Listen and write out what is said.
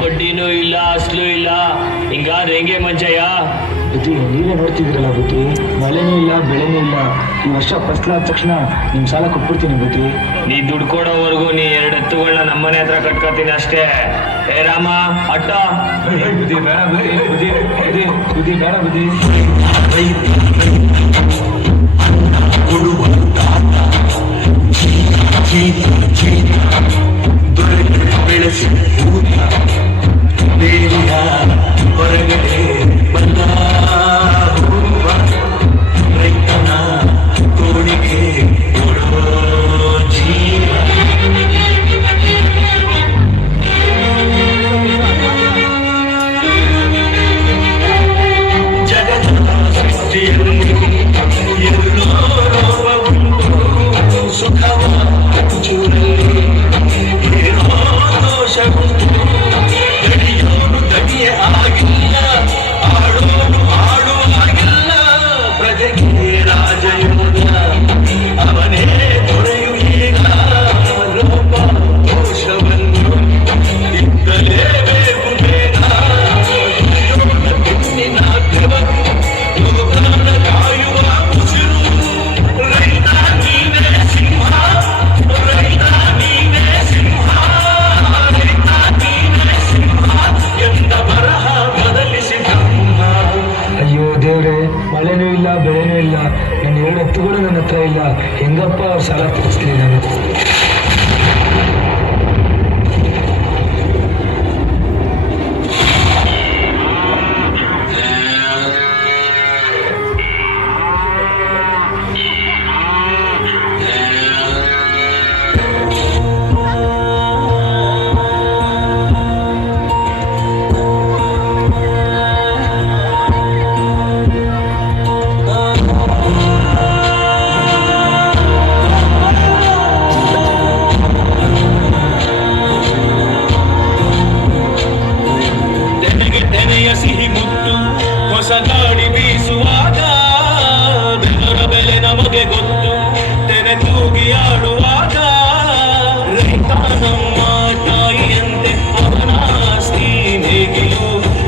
ಬಡ್ಡಿನೂ ಇಲ್ಲ ಅಸ್ಲು ಇಲ್ಲ, ಹಿಂಗಾದ್ರೆ ಹೆಂಗೆ ಮಂಚಯ್ಯ? ಬುದ್ಧಿ ನೀವೇ ನೋಡ್ತಿದ್ದೀರಲ್ಲ ಬುದ್ಧಿ, ಮಳೆನೂ ಇಲ್ಲ ಬೆಳೆನೂ ಇಲ್ಲ. ಈ ವರ್ಷ ಫಸ್ಲಾದ ತಕ್ಷಣ ನಿಮ್ ಸಾಲ ಕೊಟ್ಬಿಡ್ತೀನಿ ಬುದ್ಧಿ. ನೀ ದುಡ್ಡು ಕೊಡೋವರೆಗೂ ನೀ 2 ಎತ್ತುಗಳನ್ನ ನಮ್ಮನೆ ಹತ್ರ ಕಟ್ಕೋತೀನಿ ಅಷ್ಟೇ. ಏ ರಾಮ ಅಟ್ಟ. ಬುದ್ಧಿ ಬೇಡ ಬುದ್ಧಿ, ಬುದ್ಧಿ ಬುದ್ಧಿ ಬುದ್ಧಿ ಬೇಡ ಬುದ್ಧಿ. ಬೆಳೆಸಿ ಹೊರಗಡೆ ಬಂದ ಹೂವ ರೈತನ ಕೋಣಿಗೆ ಕೊಡೋ ಜೀವ. ಜಗದ ಸೃಷ್ಟಿಯಲ್ಲಿ ಎಲ್ಲೋ ನೋವುಂಟು, ಸುಖವ ಚೂರಲ್ಲಿ ಏನೋ ದೋಷವುಂಟು. ತಡಿಯೋನು ತಡಿಯೇ ಆಗಿಲ್ಲ, ಆಡೋನು ಆಡೋ ಆಗಿಲ್ಲ. ಪ್ರಜೆಗೆ ರಾಜಯೋಧ ಅವನೇ ದೊರೆಯು ಈಗ. ಲೋಪ ದೋಷವನ್ನು ಇದ್ದಲೇಬೇಕು ಬೇಗ. ಹೆಣ್ಣಿನ ದೇವರು ಲೋಕನ ಕಾಯುವ ಉಸಿರು. ರೈತ ನೀನೇ ಸಿಂಹ, ರೈತ ನೀನೇ ಸಿಂಹ, ರೈತ ನೀನೇ ಸಿಂಹ ಎಂದ ಬರಹ ಬದಲಿಸಿ ಬ್ರಹ್ಮ. ಅಯ್ಯೋ ದೇವ್ರೆ, ಮಳೆನೂ ಇಲ್ಲ ಬೆಳೆನೂ ಇಲ್ಲ, ನನ್ನ 2 ಎತ್ತುಗಳು ನನ್ನ ಹತ್ರ ಇಲ್ಲ. ಹೆಂಗಪ್ಪ ಅವ್ರ ಸಾಲ ತೀರಿಸ್ತೀನಿ ನಾನು? ತೆನೆಯ ಸಿಹಿ ಮುತ್ತು ಹೊಸ ಗಾಳಿ ಬೀಸುವಾಗ ಬೆದರ ಬೆಲೆ ನಮಗೆ ಗೊತ್ತು. ತೆನೆ ತೂಗಿ ಆಡುವಾಗ ರೈತ ನಮ್ಮ ತಾಯಿಯಂತೆ ಅವನ ಆಸ್ತಿ.